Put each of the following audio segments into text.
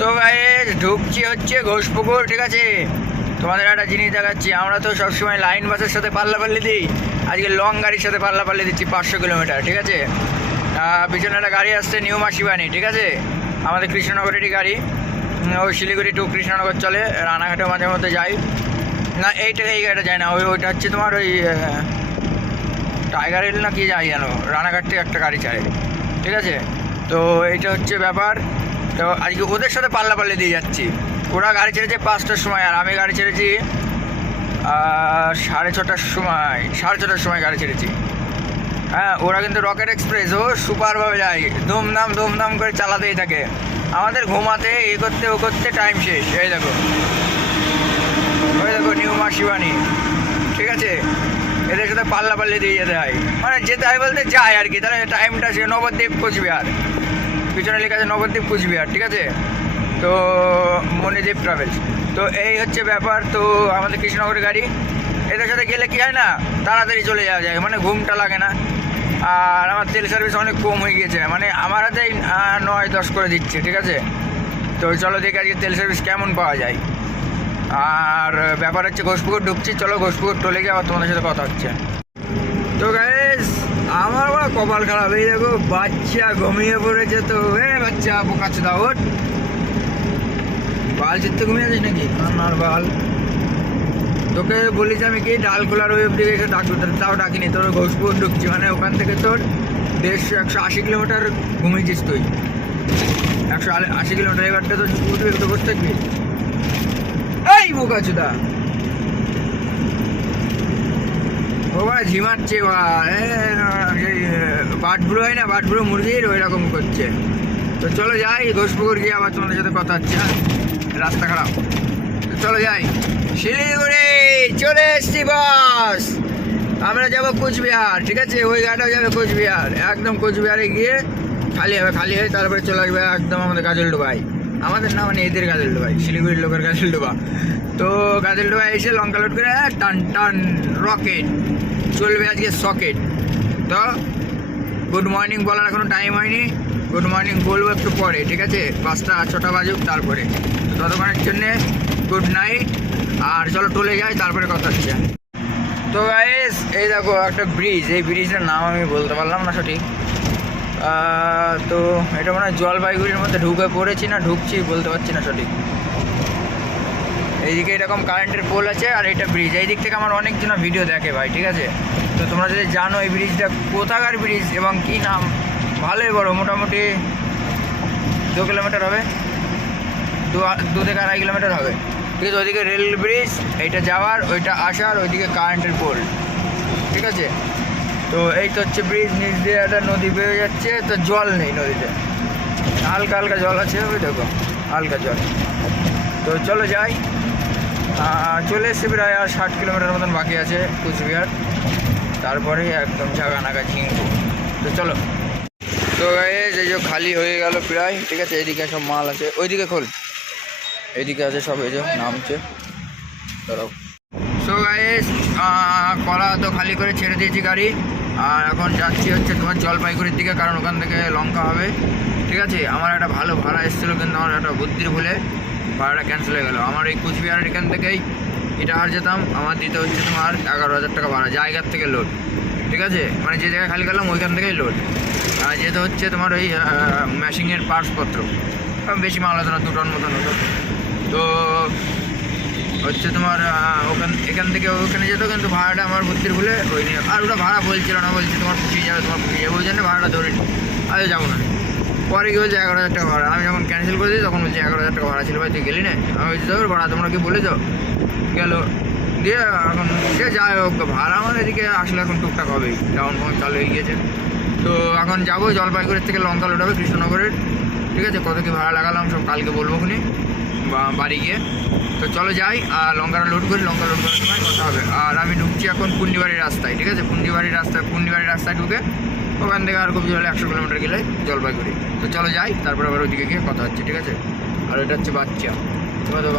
তো গাইস ঢুকছি হচ্ছে ঘোষপুকুর, ঠিক আছে? তোমাদের একটা জিনিস দেখাচ্ছি। আমরা তো সবসময় লাইন বাসের সাথে পাল্লা পাল্লি দিই। আজকে লং গাড়ির সাথে পাল্লা পাল্লি দিচ্ছি পাঁচশো কিলোমিটার, ঠিক আছে? পিছনে একটা গাড়ি আসছে, নিউ মাসিবানি, ঠিক আছে? আমাদের কৃষ্ণনগরেরই গাড়ি। ওই শিলিগুড়ি টু কৃষ্ণনগর চলে, রানাঘাটে মাঝে মধ্যে যাই। না, এইটা, এই গাড়িটা যায় না, ওই, ওইটা হচ্ছে তোমার ওই টাইগার হিল না কি যাই জানো রানাঘাট থেকে একটা গাড়ি ছাড়ে ঠিক আছে? তো এইটা হচ্ছে ব্যাপার। তো আজকে ওদের সাথে পাল্লা পাল্লে দিয়ে যাচ্ছি। ওরা গাড়ি ছেড়েছে পাঁচটার সময় আর আমি গাড়ি ছেড়েছি সাড়ে ছটার সময়, সাড়ে ছটার সময় গাড়ি ছেড়েছি। হ্যাঁ ওরা কিন্তু রকেট এক্সপ্রেস, ও সুপারভাবে যায়, ধুমধাম ধুমধাম করে চালাতেই থাকে। আমাদের ঘুমাতে, এ করতে, ও করতে টাইম শেষ। এই দেখো। ওই দেখো নিউ মাসিবানি ঠিক আছে? এদের সাথে পাল্লা পাল্লি দিয়ে যেতে হয়। মানে যেতে হয় বলতে যায় আর কি, তাহলে টাইমটা সে নবদ্বীপ কোচবিহার। পিছনে লেখা আছে নবদ্বীপ কোচবিহার, ঠিক আছে? তো মণিদীপ ট্রাভেলস তো এই হচ্ছে ব্যাপার, তো আমাদের কৃষ্ণনগরের গাড়ি। এদের সাথে গেলে কী হয় না, তাড়াতাড়ি চলে যাওয়া যায় মানে ঘুমটা লাগে না। আর আমার তেল সার্ভিস অনেক কম হয়ে গিয়েছে মানে আমার হাতেই নয় দশ করে দিচ্ছে, ঠিক আছে? তো চলো দেখি আজকে তেল সার্ভিস কেমন পাওয়া যায়। আর ব্যাপার হচ্ছে ঘোষপুকুর ঢুকছি, চলো ঘোষপুকুর টলে গিয়ে আবার তোমাদের সাথে কথা হচ্ছে। তো গাইস আমার কপাল খারাপ। এই দেখো বাচ্চা ঘুমিয়ে পড়েছে তো। এ বাচ্চা বোকাচ্ছে দাও বাল চিত্তে ঘুমিয়ে আছিস নাকি? আমার বাল। তোকে বলিস আমি কি ডাল খোলার ওই অব্দি এসে ডাক তাও ডাকিনি। তোর ঘোষপুর ঢুকছি। মানে ওখান থেকে তোর দেড়শো একশো আশি কিলোমিটার ঘুমিয়েছিস তুই। একশো আশি কিলোমিটার এবারটা তো উঠবে তো বসে থাকবি। এই বোকা চুদা ও বা ঝিমাচ্ছে বা বাট ব্লু হয় না বাট ব্লু মুরগির ওই রকম করছে। তো চলো যাই ঘোষপুকুর গিয়ে আবার তোমাদের সাথে কথা হচ্ছে হ্যাঁ? রাস্তা খারাপ। চলো যাই। শিলিগুড়ি, চলে এসছি বাস। আমরা যাব কোচবিহার, ঠিক আছে? ওই গাড়িটাও যাবে কোচবিহার। একদম কোচবিহারে গিয়ে খালি হবে, খালি হয়ে তারপরে চলে আসবে একদম আমাদের গাজল ডোবাই। আমাদের না মানে এদের গাজল ডোবাই, শিলিগুড়ির লোকের গাজল ডোবা। তো গাজল ডোবাই এসে লঙ্কা লোড করে টান টান, রকেট। চলবে আজকে সকেট। তো গুড মর্নিং বলার এখনও টাইম হয়নি। গুড মর্নিং বলব একটু পরে, ঠিক আছে? পাঁচটা, ছটা বাজুক তারপরে। ততক্ষণের জন্যে গুড নাইট আর চলো টলে যাই, তারপরে কথা হচ্ছে। তো গাইস এই দেখো একটা ব্রিজ এই ব্রিজটার নাম আমি বলতে পারলাম না সঠিক। তো এটা মনে হয় জলপাইগুড়ির মধ্যে ঢুকে পড়েছি না, ঢুকছি বলতে পারছি না সঠিক। এইদিকে এরকম কারেন্টের পোল আছে আর এটা ব্রিজ এই দিক থেকে আমার অনেকজন ভিডিও দেখে ভাই, ঠিক আছে? তো তোমরা যদি জানো এই ব্রিজটা কোথাকার ব্রিজ এবং কি নাম, ভালোই বড়, মোটামুটি দু কিলোমিটার হবে। দু দু থেকে আড়াই কিলোমিটার হবে। ঠিক আছে, ওইদিকে রেল ব্রিজ এইটা যাওয়ার, ওইটা আসার, ওইদিকে কারেন্টের পোল ঠিক আছে? তো এই তো হচ্ছে ব্রিজ নিচ দিয়ে একটা নদী বেয়ে যাচ্ছে, তো জল নেই নদীতে। হালকা হালকা জল আছে, ওই দেখো, হালকা জল। তো চলো যাই। চলে এসেছি প্রায় আর ষাট কিলোমিটার মতন বাকি আছে কুচবিহার। তারপরে একদম ঝাগা নাগা ঝিঙ্গু তো চলো। তো এই যে খালি হয়ে গেল প্রায়, ঠিক আছে? এদিকে সব মাল আছে। ওইদিকে খোল। এদিকে আছে সব, এই যে নামছে। ধরো। সো গাইজ কলা তো খালি করে ছেড়ে দিয়েছি গাড়ি। আর এখন যাচ্ছি হচ্ছে তোমার জলপাইগুড়ির দিকে, কারণ ওখান থেকে লঙ্কা হবে। ঠিক আছে? আমার একটা ভালো ভাড়া এসেছিল, কিন্তু আমার একটা বুদ্ধির ভুলে। ভাড়াটা ক্যান্সেল হয়ে গেলো। আমার এই কুচবিহারের এখান থেকেই এটা আর যেতাম, আমার দিতে হচ্ছে তোমার এগারো হাজার টাকা ভাড়া, জায়গার থেকে লোড ঠিক আছে? মানে যে জায়গায় খালি করলাম ওইখান থেকেই লোড আর যেতে হচ্ছে তোমার ওই ম্যাশিংয়ের পার্টসপত্র বেশি মাল হতো না, দু টন মতন হতো। তো হচ্ছে তোমার ওখান, এখান থেকে ওখানে যেত, কিন্তু ভাড়াটা আমার বুদ্ধির ভুলে ওই নিয়ে আর ওটা ভাড়া বলছিল না, বলছে তোমার পুষিয়ে যাবে, তোমার পুষিয়ে যাবে, ওই জন্য ভাড়াটা ধরে নি আরে যাব না। পরে কি বলছে, এগারো হাজার টাকা ভাড়া। আমি যখন ক্যান্সেল করে দিই তখন বলছি, এগারো হাজার টাকা ভাড়া ছিল। ভাই, তুই গেলি না? আমি বলছি, তোর ভাড়া তোমরা কি বলেছ? গেল। দিয়ে এখন সে যাই হোক, ভাড়া আমার এদিকে আসলে এখন টুকটাক হবেই। ডাউন ফাউন চালু হয়ে গিয়েছে। তো এখন যাব জলপাইগুড়ির থেকে লঙ্কা লোড হবে কৃষ্ণনগরের। ঠিক আছে, কত কি ভাড়া লাগালাম সব কালকে বলব খুনি। বাড়ি গিয়ে। তো চলো যাই, আর লঙ্কাটা লোড করি, লঙ্কা লোড করার সময় কথা হবে। আর আমি ঢুকছি এখন পুন্ডিবাড়ির রাস্তায়, ঠিক আছে? পুন্ডিবাড়ির রাস্তায় পুন্ডিবাড়ির রাস্তায় ঢুকে ওখান থেকে আর খুব জলে একশো কিলোমিটার গেলে জলপাইগুড়ি। তো চলো যাই, তারপর আবার ওইদিকে গিয়ে কথা হচ্ছে, ঠিক আছে? আর ওটা হচ্ছে বাচ্চা। তোমার তো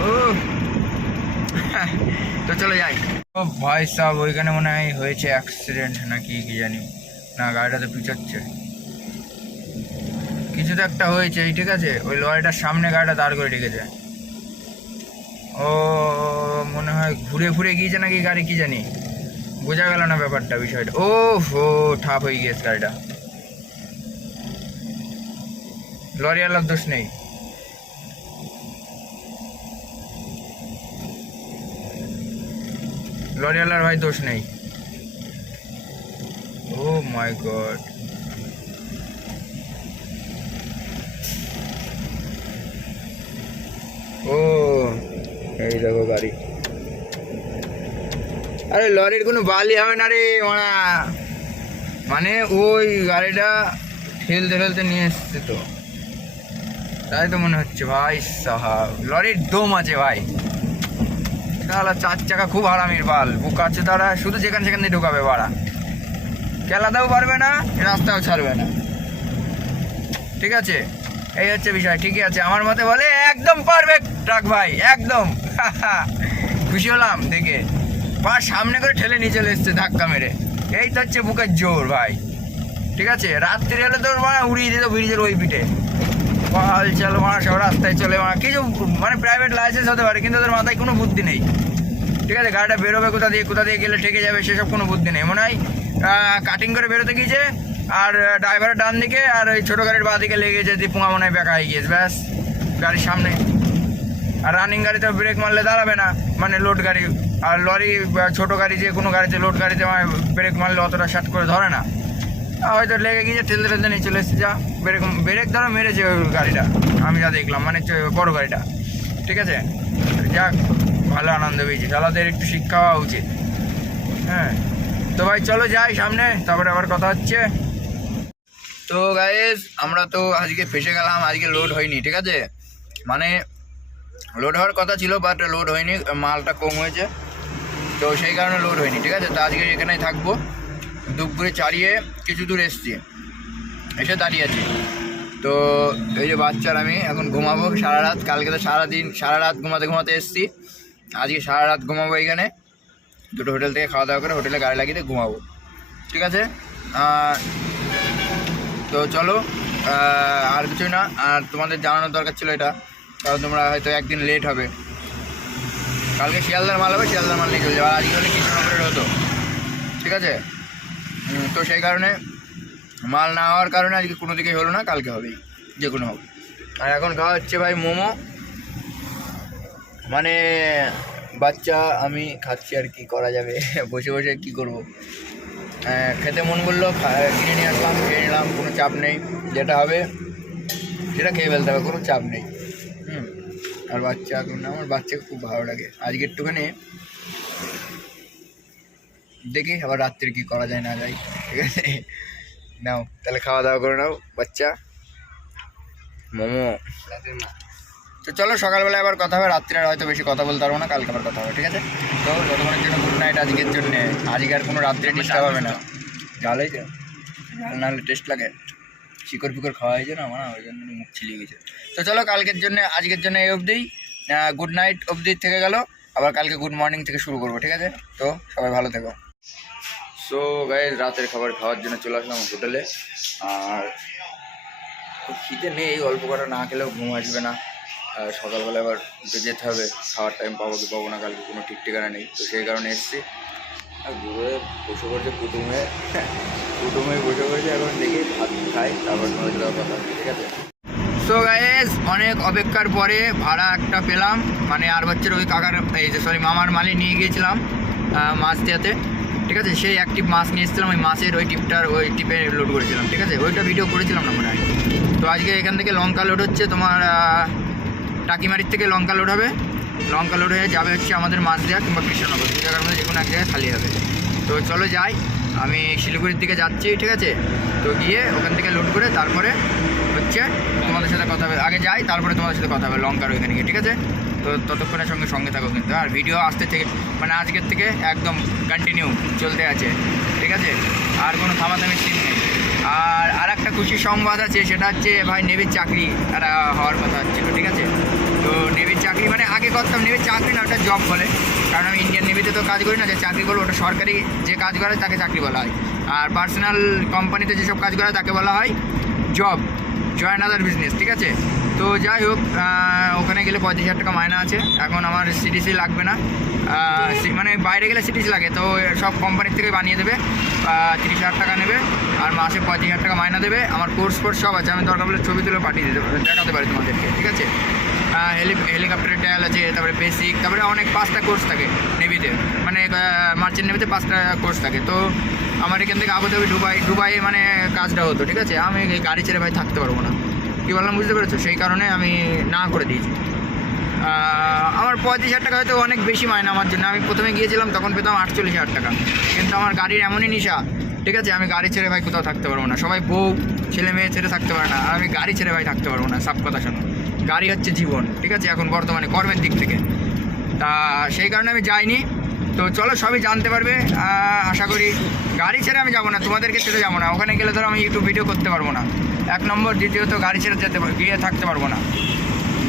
ও তো চলো যাই। ও ভাই সাহেব ওইখানে মনে হয় হয়েছে অ্যাক্সিডেন্ট নাকি কি কি জানি। না, গাড়িটা তো পিছাচ্ছে। কিছু তো একটা হয়েছে ঠিক আছে? ওই লরিটার সামনে গাড়িটা দাঁড় করে রেখেছে। ও, মনে হয় ঘুরে ঘুরে গিয়েছে নাকি গাড়ি, কি জানি? বোঝা গেল না ব্যাপারটা, বিষয়টা। ও হো ঠাপ হয়ে গিয়েছে গাড়িটা। লরিওয়ালার দোষ নেই। লরিওয়ালার ভাই দোষ নেই। ও মাই গড। ও, এই দেখো গাড়ি। আরে লরির কোনো বালি হবে না রে মানা মানে ওই গাড়িটা ঠেলতে ঠেলতে নিয়ে এসছে তো। তাই তো মনে হচ্ছে, ভাই সাহাব, লরির দম আছে ভাই। তাহলে চার চাকা খুব আরামের বাল বুক আছে তারা শুধু যেখানে সেখান দিয়ে ঢোকাবে বাড়া। কেলাতেও পারবে না, রাস্তাও ছাড়বে না। ঠিক আছে? এই হচ্ছে বিষয়, ঠিকই আছে। আমার মতে বলে, একদম পারফেক্ট ট্রাক ভাই, একদম। খুশি হলাম দেখে। পা সামনে করে ঠেলে নিয়ে চলে এসছে ধাক্কা মেরে। এই তো হচ্ছে বুকের জোর ভাই। ঠিক আছে? রাত্রি হলে তোর মানে উড়িয়ে দিত ব্রিজের ওই পিঠে। পাল চাল মারা সব রাস্তায় চলে মারা কিছু মানে প্রাইভেট লাইসেন্স হতে পারে, কিন্তু ওদের মাথায় কোনো বুদ্ধি নেই। ঠিক আছে? গাড়িটা বেরোবে কোথা দিয়ে কোথা দিয়ে গেলে ঠেকে যাবে সেসব কোনো বুদ্ধি নেই। মনে হয় কাটিং করে বেরোতে গিয়েছে, আর ড্রাইভারের ডান দিকে আর ওই ছোটো গাড়ির বাঁ দিকে লেগে দিয়ে পুঙা মনে হয় বেঁকা হয়ে গিয়েছে। ব্যাস, গাড়ির সামনে। আর রানিং গাড়িতে ব্রেক মারলে দাঁড়াবে না। মানে লোড গাড়ি আর লরি ছোটো গাড়ি যে কোনো গাড়িতে লোড গাড়িতে মানে ব্রেক মারলে অতটা শার্ট করে ধরে না। হয়তো লেগে গিয়েছে ঠেলতে ঠেলতে নিয়ে চলে এসেছে, যা ব্রেক ব্রেক ধরো মেরেছে গাড়িটা। আমি যা দেখলাম মানে বড় গাড়িটা। ঠিক আছে? যাক, ভালো আনন্দ পেয়েছি। চালাদের একটু শিক্ষা হওয়া উচিত। হ্যাঁ। তো ভাই, চলো যাই সামনে, তারপরে আবার কথা হচ্ছে। তো গাইজ আমরা তো আজকে ফেসে গেলাম, আজকে লোড হয়নি, ঠিক আছে? মানে লোড হওয়ার কথা ছিল বাট লোড হয়নি, মালটা কম হয়েছে। তো সেই কারণে লোড হয়নি, ঠিক আছে? তো আজকে এখানেই থাকব, দুপুরে চালিয়ে কিছু দূর এসছি। এসে দাঁড়িয়ে আছি। তো এই যে বাচ্চার আমি এখন ঘুমাবো সারা রাত, কালকে তো সারাদিন, সারা রাত ঘুমাতে ঘুমাতে এসছি। আজকে সারা রাত ঘুমাবো এখানে। দুটো হোটেল থেকে খাওয়া দাওয়া করে হোটেলে গাড়ি লাগিয়ে ঘুমাবো। ঠিক আছে? তো চলো আর কিছুই না। আর তোমাদের জানানোর দরকার ছিল এটা। কারণ তোমরা হয়তো একদিন লেট হবে। কালকে শিয়ালদার মাল হবে শিয়ালদার মাল নিয়ে চলে যাবে আর আজকে হলে কৃষ্ণনগরের হতো ঠিক আছে? তো সেই কারণে মাল না হওয়ার কারণে আজকে কোনো দিকেই হলো না কালকে হবেই যে কোনো হবে। আর এখন খাওয়া হচ্ছে ভাই মোমো। মানে বাচ্চা আমি খাচ্ছি আর কি করা যাবে। বসে বসে কি করব? আহ, খেতে মন করল কিনে নিয়ে আসলাম খেয়ে নিলাম কোনো চাপ নেই। যেটা হবে সেটা খেয়ে ফেলতে হবে কোনো চাপ নেই। আর বাচ্চা আমার বাচ্চাকে খুব ভালো লাগে। আজকে একটুখানি দেখি আবার রাত্রে কি করা যায় না যায় ঠিক আছে? নাও তাহলে খাওয়া দাওয়া করে নাও বাচ্চা। মোমো। তো চলো সকালবেলা আবার কথা হবে রাত্রে আর হয়তো বেশি কথা বলতে পারব না কালকে আবার কথা হবে ঠিক আছে? তো যতক্ষণের জন্য গুড নাইট আজকের জন্য আজকে আর কোনো রাত্রে ডিস্টার্ব হবে না। গাল হয়েছে গাল না হলে টেস্ট লাগে। শিকড় ফিকড় খাওয়া হয়েছে না, আমার ওই জন্য মুখ ছিলিয়ে গেছে। তো চলো, কালকের জন্য, আজকের জন্য এই অবধিই গুড নাইট অবধি থেকে গেল, আবার কালকে গুড মর্নিং থেকে শুরু করব, ঠিক আছে? তো সবাই ভালো থেকো। সো গাই রাতের খাবার খাওয়ার জন্য চলে আসলাম হোটেলে। আর খুব খিদে নেই, অল্প কটা না খেলেও ঘুম আসবে না। সকালবেলা আবার যেতে হবে, খাওয়ার টাইম পাবো কি পাবো না, কালকে কোনো ঠিক ঠিকানা নেই। তো সেই কারণে এসেছি। ঘুরে বসে পড়ছে কুটুমে কুটুমে বসে পড়ছে এখন দেখি ভাত খাই, তারপর তোমাদের সাথে কথা ঠিক আছে? সো গাইস অনেক অপেক্ষার পরে ভাড়া একটা পেলাম। মানে আর বাচ্চার ওই কাকার, এই যে সরি মামার মালে নিয়ে গিয়েছিলাম মাছ দেওয়াতে ঠিক আছে? সেই এক টিপ মাছ নিয়ে এসেছিলাম, ওই মাছের ওই টিপটার ওই টিপে লোড করেছিলাম, ঠিক আছে? ওইটা ভিডিও করেছিলাম না মনে হয়। তো আজকে এখান থেকে লঙ্কা লোড হচ্ছে তোমার টাকিমারির থেকে লঙ্কা লোড হবে। লঙ্কা লোড হয়ে যাবে হচ্ছে আমাদের মাছ দেওয়া কিংবা কৃষ্ণনগর। দু জায়গার মধ্যে যে কোনো এক জায়গায় খালি হবে। তো চলো যাই, আমি শিলিগুড়ির দিকে যাচ্ছি, ঠিক আছে? তো গিয়ে ওখান থেকে লোড করে তারপরে হচ্ছে তোমাদের সাথে কথা হবে। আগে যাই, তারপরে তোমাদের সাথে কথা হবে লঙ্কার ওইখানে গিয়ে, ঠিক আছে? তো ততক্ষণের সঙ্গে সঙ্গে থাকো কিন্তু। আর ভিডিও আসতে থেকে মানে আজকের থেকে একদম কন্টিনিউ চলতে আছে, ঠিক আছে? আর কোনো থামাথামির সিন নেই। আর আর একটা খুশি সংবাদ আছে, সেটা হচ্ছে ভাই নেভির চাকরি তারা হওয়ার কথা হচ্ছিল ঠিক আছে? তো নেভির চাকরি মানে আগে করতাম, নেভির চাকরি না, ওটা জব বলে। কারণ আমি ইন্ডিয়ান নেভিতে তো কাজ করি না, যে চাকরি করব, ওটা সরকারি যে কাজ করে তাকে চাকরি বলা হয়। আর পার্সোনাল কোম্পানিতে যেসব কাজ করে তাকে বলা হয় জব জয়েন আদার বিজনেস ঠিক আছে? তো যাই হোক ওখানে গেলে পঁয়ত্রিশ হাজার টাকা মায়না আছে। এখন আমার সিটিসি লাগবে না। মানে বাইরে গেলে সিটিসি লাগে, তো সব কোম্পানির থেকে বানিয়ে দেবে। তিরিশ হাজার টাকা নেবে, আর মাসে পঁয়ত্রিশ হাজার টাকা মায়না দেবে। আমার কোর্স ফোর্স সব আছে, আমি দরকার হলে ছবি তুলে পাঠিয়ে দিতে পারি, দেখাতে পারি তোমাদেরকে, ঠিক আছে? হেলি হেলিকপ্টারের ট্রায়াল আছে, তারপরে বেসিক তারপরে অনেক পাঁচটা কোর্স থাকে নেভিতে মানে মার্চেন্ট নেভিতে পাঁচটা কোর্স থাকে। তো আমার এখান থেকে আবুধাবি দুবাই দুবাই মানে কাজটা হতো, ঠিক আছে? আমি গাড়ি ছেড়ে ভাই থাকতে পারব না। কী বললাম, বুঝতে পেরেছ? সেই কারণে আমি না করে দিয়েছি। আমার পঁয়ত্রিশ হাজার টাকা হয়তো অনেক বেশি মায়না আমার জন্য। আমি প্রথমে গিয়েছিলাম, তখন পেতাম আটচল্লিশ হাজার টাকা। কিন্তু আমার গাড়ির এমনই নিশা, ঠিক আছে? আমি গাড়ি ছেড়ে ভাই কোথাও থাকতে পারব না। সবাই বউ, ছেলে মেয়ে ছেড়ে থাকতে পারে না। আর আমি গাড়ি ছেড়ে ভাই থাকতে পারব না সব কথা শোনো। গাড়ি হচ্ছে জীবন, ঠিক আছে? এখন বর্তমানে কর্মের দিক থেকে। তা সেই কারণে আমি যাইনি। তো চলো, সবই জানতে পারবে। আশা করি গাড়ি ছেড়ে আমি যাব না, তোমাদেরকে ছেড়ে যাব না। ওখানে গেলে ধরো আমি ইউটিউব ভিডিও করতে পারব না। এক নম্বর, দ্বিতীয়ত গাড়ি ছেড়ে যেতে গিয়ে থাকতে পারব না।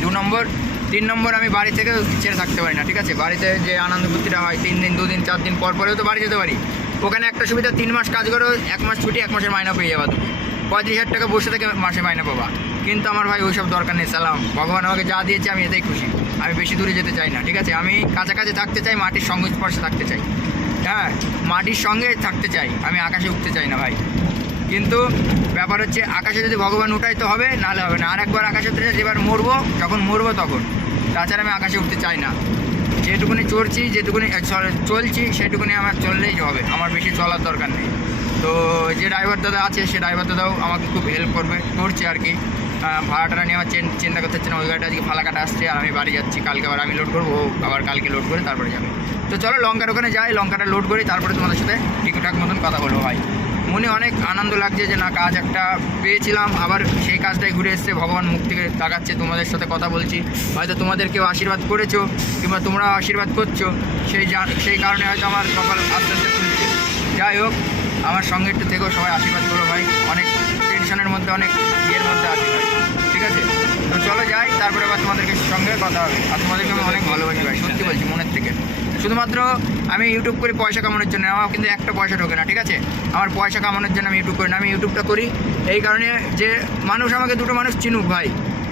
দু নম্বর, তিন নম্বর আমি বাড়ি থেকে ছেড়ে থাকতে পারি না, ঠিক আছে? বাড়িতে যে আনন্দ ফুর্তিটা হয়, তিন দিন দুদিন চার দিন পর পরেও তো বাড়ি যেতে পারি। ওখানে একটা সুবিধা, তিন মাস কাজ করো, এক মাস ছুটি, এক মাসের মাইনা পেয়ে যাবা পঁয়ত্রিশ হাজার টাকা বসে থেকে মাসে মাইনা পাবা। কিন্তু আমার ভাই, ওইসব দরকার নেই, সালাম। ভগবান আমাকে যা দিয়েছে, আমি এতেই খুশি। আমি বেশি দূরে যেতে চাই না, ঠিক আছে? আমি কাছাকাছি থাকতে চাই, মাটির সংস্পর্শে থাকতে চাই। হ্যাঁ মাটির সঙ্গে থাকতে চাই। আমি আকাশে উঠতে চাই না, ভাই। কিন্তু ব্যাপার হচ্ছে আকাশে যদি ভগবান উঠাই তো হবে, নাহলে হবে না। আর একবার আকাশে উঠতে চাই যেবার মরবো, যখন মরবো তখন। তাছাড়া আমি আকাশে উঠতে চাই না। যেটুকুনি চড়ছি, যেটুকুনি চলছি, সেটুকুনি আমার চললেই হবে। আমার বেশি চলার দরকার নেই। তো যে ড্রাইভার দাদা আছে, সে ড্রাইভার দাদাও আমাকে খুব হেল্প করবে, করছে আর কি। ভাড়াটা নিয়ে আমার চিন- চিন্তা করতে হচ্ছে না, ওই গাড়িটা আজকে ফালা কাটা আসছে, আর আমি বাড়ি যাচ্ছি। কালকে আবার আমি লোড করব আবার কালকে লোড করে তারপরে যাবে। তো চলো লঙ্কার ওখানে যাই, লঙ্কাটা লোড করি, তারপরে তোমাদের সাথে ঠিকঠাক মতন কথা বলব, ভাই। মনে অনেক আনন্দ লাগছে যে না, কাজ একটা পেয়েছিলাম, আবার সেই কাজটাই ঘুরে এসছে, ভগবান মুখ থেকে তাকাচ্ছে, তোমাদের সাথে কথা বলছি। হয়তো তোমাদের কেউ আশীর্বাদ করেছ, কিংবা তোমরা আশীর্বাদ করছ, সেই সেই কারণে হয়তো আমার কপাল আস্তে আস্তে খুলছে যাই হোক, আমার সঙ্গে একটু থেকেও সবাই আশীর্বাদ করো ভাই। অনেক টেনশনের মধ্যে, অনেক ইয়ের মধ্যে আছি ঠিক আছে? তো চলো যাই, তারপরে আবার তোমাদেরকে সঙ্গে কথা হবে। আর তোমাদেরকে আমি অনেক ভালোবাসি ভাই, সত্যি বলছি, মনের থেকে। শুধুমাত্র আমি ইউটিউব করি পয়সা কামানোর জন্য, আমার কিন্তু একটা পয়সা ঢোকে না, ঠিক আছে? আমার পয়সা কামানোর জন্য আমি ইউটিউব করি না, আমি ইউটিউবটা করি, এই কারণে যে মানুষ আমাকে, দুটো মানুষ চিনুক ভাই।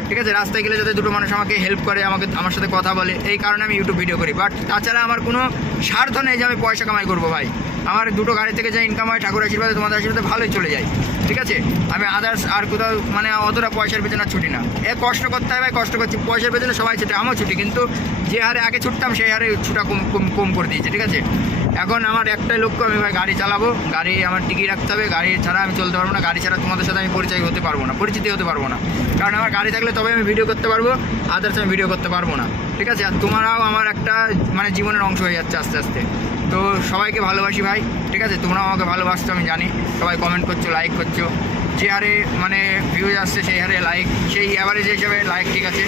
ঠিক আছে? রাস্তায় গেলে যাতে দুটো মানুষ আমাকে হেল্প করে, আমাকে, আমার সাথে কথা বলে, এই কারণে আমি ইউটিউব ভিডিও করি। বাট তাছাড়া আমার কোনো স্বার্থ নেই যে আমি পয়সা কামাই করব ভাই। আমার দুটো গাড়ি থেকে যে ইনকাম হয়, ঠাকুর আশীর্বাদে, তোমাদের আশীর্বাদে ভালোই চলে যায়। ঠিক আছে? আমি আদার্স আর কোথাও মানে অতটা পয়সার পেছনে ছুটি না। এ কষ্ট করতে হয় ভাই, কষ্ট করছি। পয়সার পেছনে সবাই ছুটে, আমিও ছুটি। কিন্তু যে হারে আগে ছুটতাম, সেই হারে ছুটা কম কম কম করে দিয়েছে। ঠিক আছে? এখন আমার একটাই লক্ষ্য, আমি ভাই গাড়ি চালাবো। গাড়ি আমার টিকিট রাখতে হবে, গাড়ি ছাড়া আমি চলতে পারব না। গাড়ি ছাড়া তোমাদের সাথে আমি পরিচয় হতে পারব না, পরিচিতি হতে পারব না। কারণ আমার গাড়ি থাকলে তবে আমি ভিডিও করতে পারব আদার্স আমি ভিডিও করতে পারব না। ঠিক আছে? আর তোমরাও আমার একটা মানে জীবনের অংশ হয়ে যাচ্ছে আস্তে আস্তে। তো সবাইকে ভালোবাসি ভাই, ঠিক আছে? তোমরাও আমাকে ভালোবাসছো, আমি জানি। সবাই কমেন্ট করছ লাইক করছ। যে হারে মানে ভিউজ আসছে, সেই হারে লাইক সেই অ্যাভারেজ হিসাবে লাইক ঠিক আছে।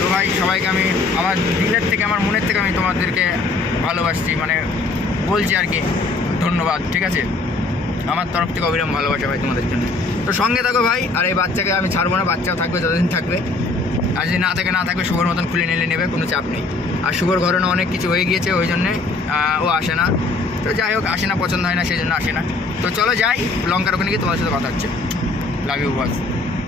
তো ভাই, সবাইকে আমি আমার দিলের থেকে, আমার মনের থেকে আমি তোমাদেরকে ভালোবাসছি মানে বলছি আর কি, ধন্যবাদ, ঠিক আছে? আমার তরফ থেকে অবিরাম ভালোবাসা ভাই তোমাদের জন্য। তো সঙ্গে থাকো ভাই, আর এই বাচ্চাকে আমি ছাড়বো না, বাচ্চাও থাকবে, যতদিন থাকবে। আর যদি না থাকে, না থাকবে, শুভর মতন খুলে নিলে নেবে, কোনো চাপ নেই। আর শুভর ঘটনা অনেক কিছু হয়ে গিয়েছে, ওই জন্যে ও আসে না। তো যাই হোক, আসে না, পছন্দ হয় না, সেই জন্য আসে না। তো চলো যাই, লঙ্কার ওখানে গিয়ে তোমার সাথে কথা হচ্ছে। Love you bus